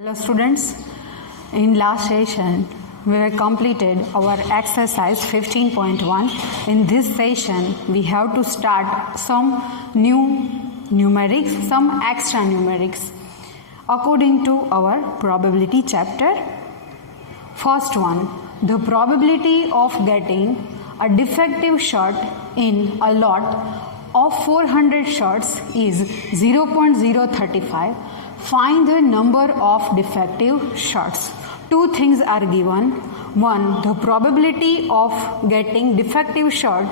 Hello students, in last session we have completed our exercise 15.1. In this session we have to start some new numerics, some extra numerics according to our probability chapter. First one, the probability of getting a defective shirt in a lot of 400 shirts is 0.035. Find the number of defective shirts. Two things are given. One, the probability of getting defective shirt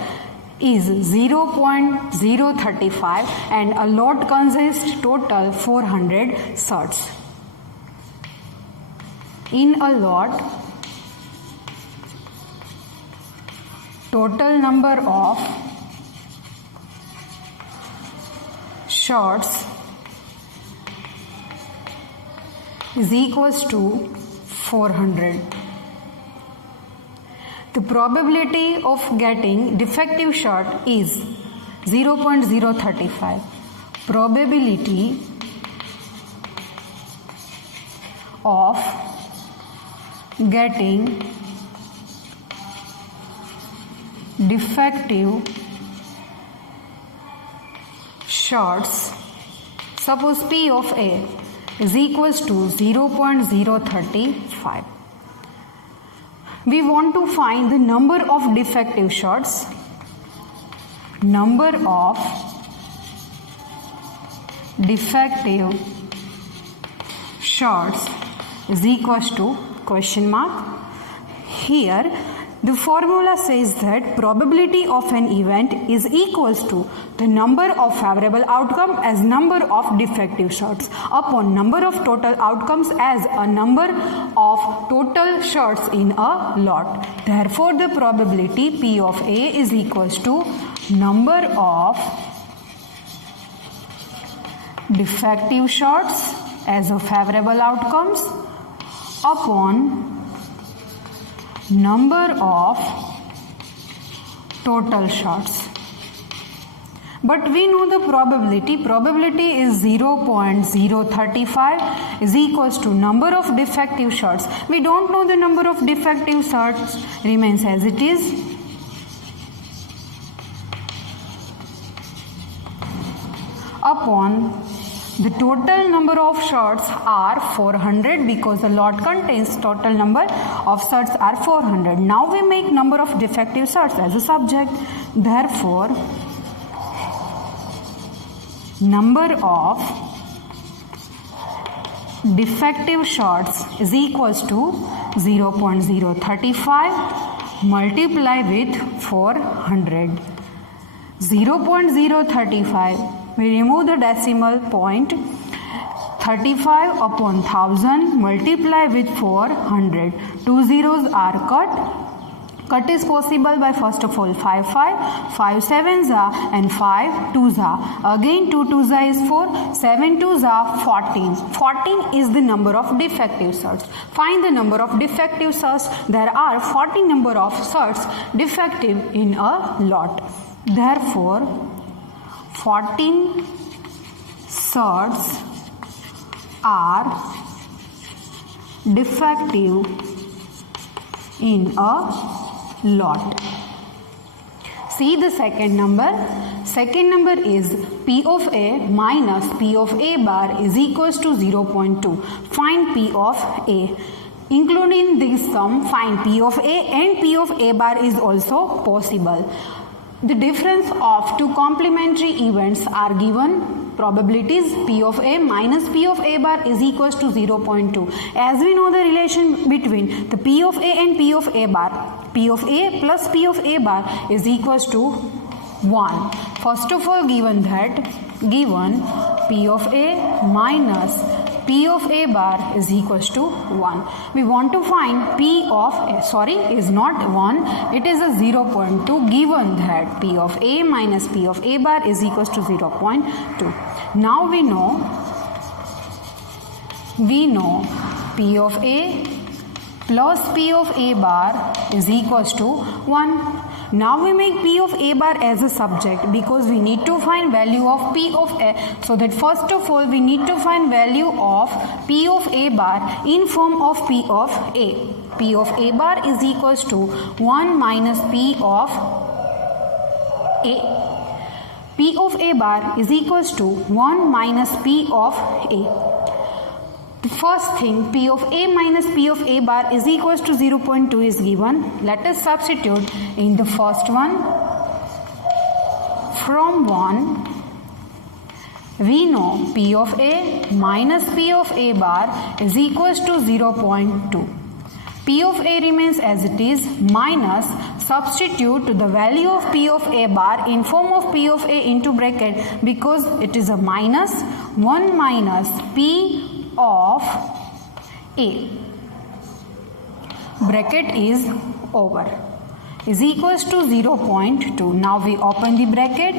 is 0.035 and a lot consists total 400 shirts. In a lot, total number of shirts is equals to 400. The probability of getting defective shirt is 0.035. Probability of getting defective shirts, suppose P of A is equals to 0.035. We want to find the number of defective shirts. Number of defective shirts is equals to question mark. Here the formula says that probability of an event is equals to the number of favorable outcome as number of defective shirts upon number of total outcomes as a number of total shirts in a lot. Therefore, the probability P of A is equals to number of defective shirts as a favorable outcomes upon number of total shots. But we know the probability is 0.035 is equals to number of defective shots. We don't know the number of defective shots, remains as it is. Upon the total number of shots are 400 because the lot contains total number of shots are 400. Now we make number of defective shots as a subject. Therefore, number of defective shots is equals to 0.035 multiply with 400. 0.035. We remove the decimal point. 35 upon 1000 multiply with 400. Two zeros are cut. Cut is possible by first of all 5 sevens are and 5 twos are. Again 2 twos are is 4, 7 twos are 14. 14 is the number of defective shirts. Find the number of defective shirts. There are 14 number of shirts defective in a lot. Therefore, 14 shirts are defective in a lot. See the second number. Second number is P of A minus P of A bar is equals to 0.2. Find P of A. Including this sum, find P of A and P of A bar is also possible. The difference of two complementary events are given. Probabilities P of A minus P of A bar is equals to 0.2. As we know the relation between the P of A and P of A bar, P of A plus P of A bar is equals to 1. First of all, given P of A minus P of A bar is equals to 1. We want to find P of A, is not 1, it is a 0.2 given that P of A minus P of A bar is equals to 0.2. Now we know P of A plus P of A bar is equals to 1. Now we make P of A bar as a subject because we need to find value of P of A. So that first of all we need to find value of P of A bar in form of P of A. P of A bar is equals to 1 minus P of A. P of A bar is equals to 1 minus P of A. The first thing, P of A minus P of A bar is equals to 0.2 is given. Let us substitute in the first one. From 1, we know P of A minus P of A bar is equals to 0.2. P of A remains as it is minus, substitute the value of P of A bar in form of P of A into bracket because it is a minus, 1 minus P of A. Bracket is over. Is equals to 0.2. Now we open the bracket.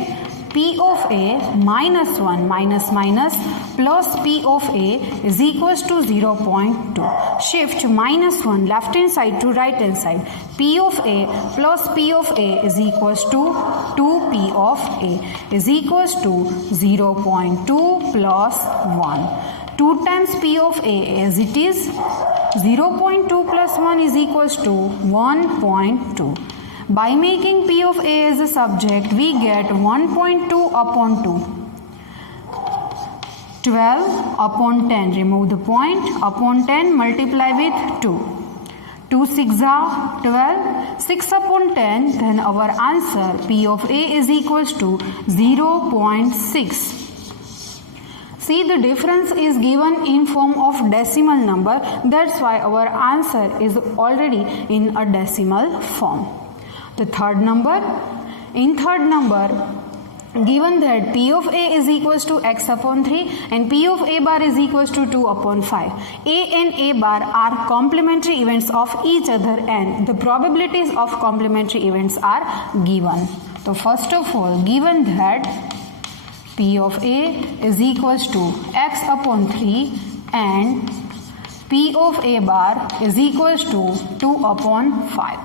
P of A minus 1 minus minus plus P of A is equals to 0.2. Shift minus 1 left hand side to right hand side. P of A plus P of A is equals to 2P of A is equals to 0.2 plus 1. 2 times P of A as it is 0.2 plus 1 is equals to 1.2. By making P of A as a subject, we get 1.2 upon 2. 12 upon 10. Remove the point. Upon 10 multiply with 2. 2 6 are 12. 6 upon 10. Then our answer P of A is equals to 0.6. See, the difference is given in form of decimal number. That's why our answer is already in a decimal form. The third number, in third number, given that P of A is equals to x upon 3 and P of A bar is equals to 2 upon 5. A and A bar are complementary events of each other and the probabilities of complementary events are given. So first of all, given that P of A is equals to x upon 3 and P of A bar is equals to 2 upon 5.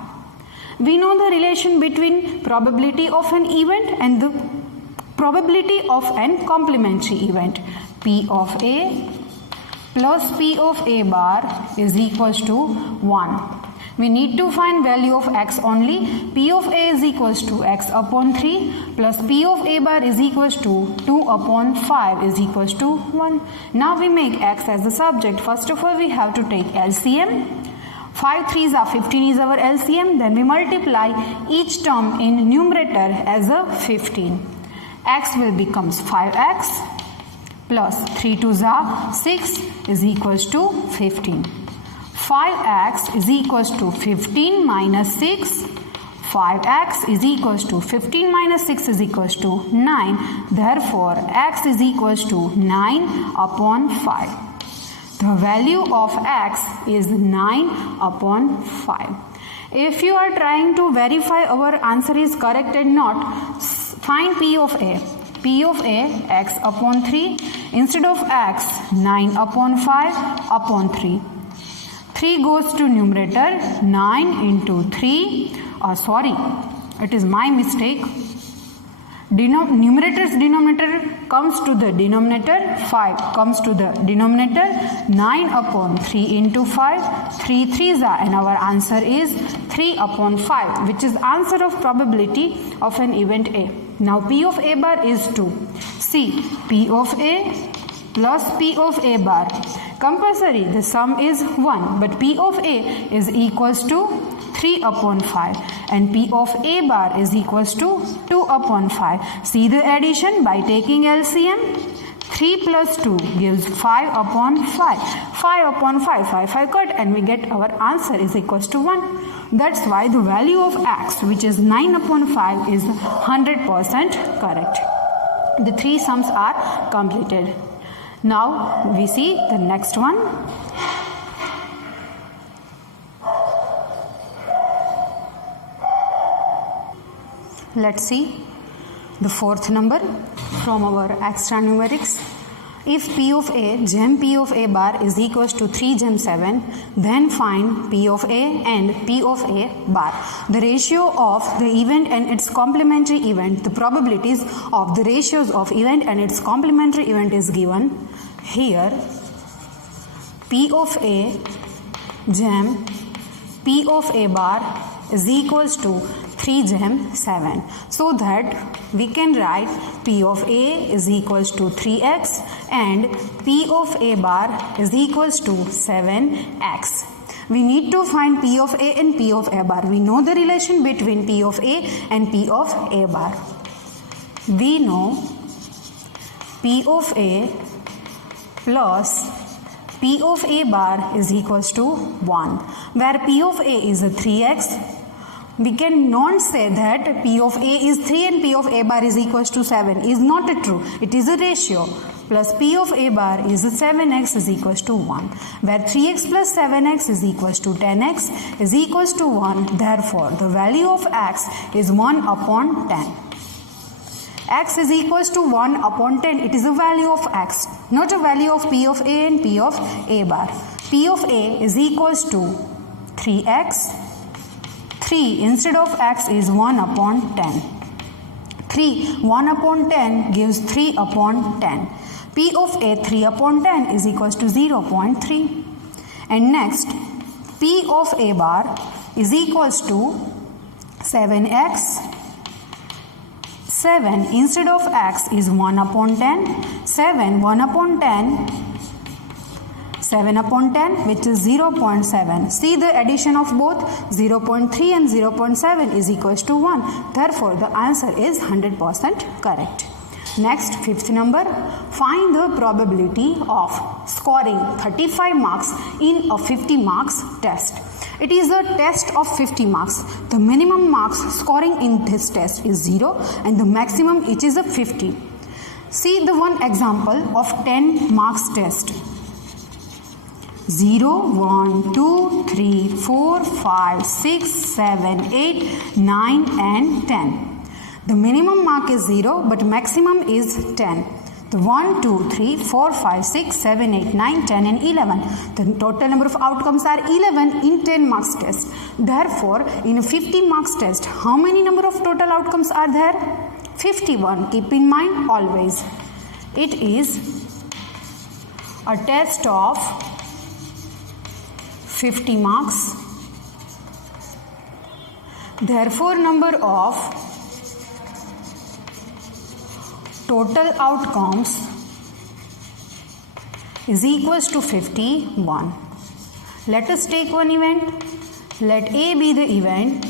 We know the relation between probability of an event and the probability of an complementary event. P of A plus P of A bar is equals to 1. We need to find value of x only. P of A is equals to x upon 3 plus P of A bar is equals to 2 upon 5 is equals to 1. Now we make x as the subject. First of all, we have to take LCM. 5 3s are 15 is our LCM. Then we multiply each term in numerator as a 15. X will becomes 5x plus 3 2s are 6 is equals to 15. 5x is equals to 15 minus 6. 5x is equals to 15 minus 6 is equals to 9. Therefore, x is equals to 9 upon 5. The value of x is 9 upon 5. If you are trying to verify our answer is correct or not, find P of A. P of A, x upon 3. Instead of x, 9 upon 5 upon 3. 3 goes to numerator, 9 into 3. It is my mistake. Numerator's denominator comes to the denominator, 5 comes to the denominator, 9 upon 3 into 5, 3 3s are, and our answer is 3 upon 5, which is answer of probability of an event A. Now P of A bar is 2. See, P of A plus P of A bar. Compulsory, the sum is 1, but P of A is equals to 3 upon 5 and P of A bar is equals to 2 upon 5. See the addition by taking LCM. 3 plus 2 gives 5 upon 5. 5 upon 5, 5 cut and we get our answer is equals to 1. That's why the value of x, which is 9 upon 5, is 100% correct. The 3 sums are completed. Now we see the next one. Let's see the fourth number from our extra numerics. If P of A gem P of A bar is equals to 3 gem 7, then find P of A and P of A bar. The ratio of the event and its complementary event, the probabilities of the ratios of event and its complementary event is given here. P of A gem P of A bar is equals to 3 gem 7. So that we can write P of A is equals to 3x and P of A bar is equals to 7x. We need to find P of A and P of A bar. We know the relation between P of A and P of A bar. We know P of A plus P of A bar is equals to 1. Where P of A is a 3x, we cannot say that P of A is 3 and P of A bar is equals to 7. Is not true. It is a ratio. Plus P of A bar is a 7x is equals to 1. Where 3x plus 7x is equals to 10x is equals to 1. Therefore, the value of x is 1 upon 10. X is equals to 1 upon 10. It is a value of x, not a value of P of A and P of A bar. P of A is equals to 3x. 3 instead of x is 1 upon 10. 1 upon 10 gives 3 upon 10. P of A 3 upon 10 is equals to 0.3. And next, P of A bar is equals to 7x. 7 instead of x is 1 upon 10. 1 upon 10, 7 upon 10, which is 0.7. See the addition of both, 0.3 and 0.7 is equals to 1. Therefore, the answer is 100% correct. Next, fifth number, find the probability of scoring 35 marks in a 50 marks test. It is a test of 50 marks. The minimum marks scoring in this test is 0 and the maximum it is a 50. See the one example of 10 marks test. 0, 1, 2, 3, 4, 5, 6, 7, 8, 9 and 10. The minimum mark is 0 but maximum is 10. The 1, 2, 3, 4, 5, 6, 7, 8, 9, 10 and 11. The total number of outcomes are 11 in 10 marks test. Therefore, in a 50 marks test, how many number of total outcomes are there? 51. Keep in mind always. It is a test of 50 marks. Therefore, number of total outcomes is equals to 51. Let us take one event. Let A be the event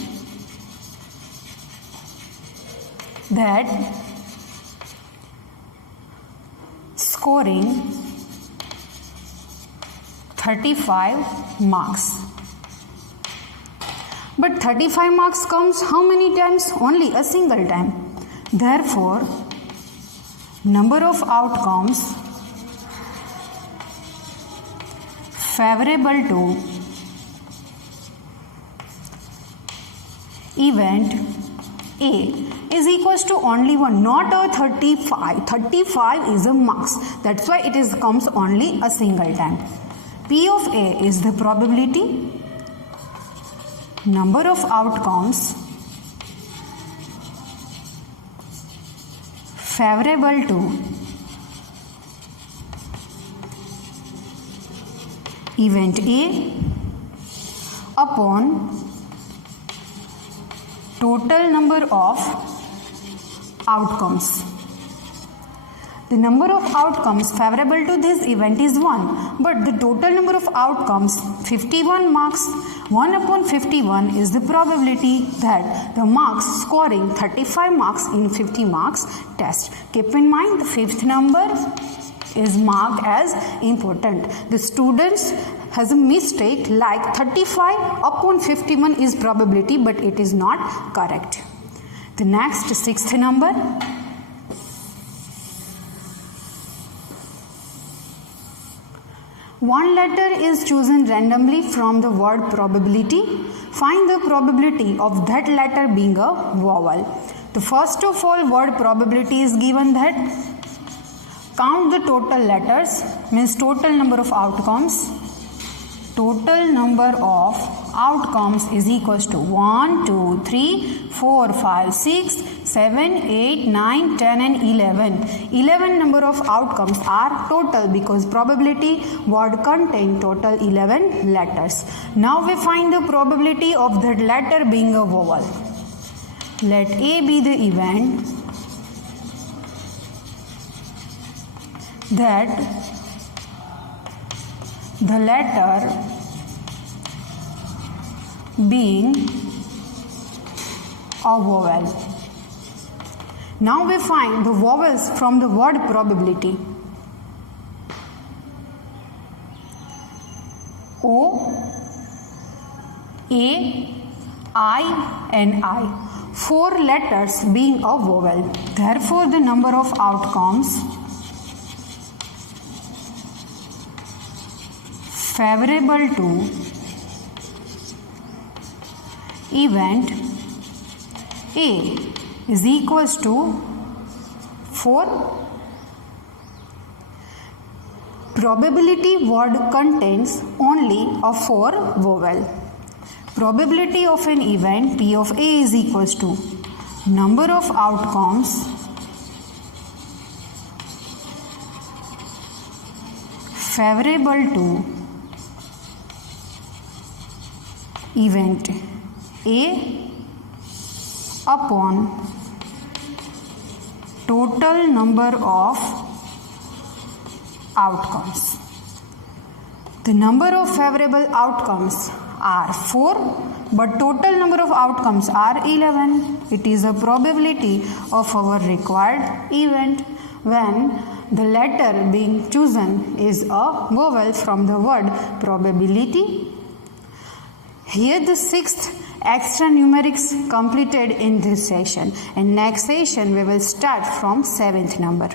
that scoring 35 marks. But 35 marks comes how many times? Only a single time. Therefore, number of outcomes favorable to event A is equals to only 1, not a 35. 35 is a marks. That's why it is comes only a single time. P of A is the probability, number of outcomes favorable to event A upon total number of outcomes. The number of outcomes favorable to this event is 1, but the total number of outcomes 51 marks. 1 upon 51 is the probability that the marks scoring 35 marks in 50 marks test. Keep in mind the fifth number is marked as important. The students has a mistake like 35 upon 51 is probability, but it is not correct. The next sixth number, one letter is chosen randomly from the word probability. Find the probability of that letter being a vowel. The first of all word probability is given that Count the total letters, means total number of outcomes. Total number of outcomes is equals to 1, 2, 3, 4, 5, 6, 7, 8, 9, 10 and 11. 11 number of outcomes are total because probability word contain total 11 letters. Now we find the probability of that letter being a vowel. Let A be the event that the letter being a vowel. Now we find the vowels from the word probability. O, A, I and I. 4 letters being a vowel. Therefore, the number of outcomes favorable to event A is equals to 4. Probability word contains only a 4 vowel. Probability of an event P of A is equals to number of outcomes favorable to event A upon total number of outcomes. The number of favorable outcomes are 4, but total number of outcomes are 11. It is a probability of our required event when the letter being chosen is a vowel from the word probability. Here the 6th extra numerics completed in this session, and next session we will start from 7th number.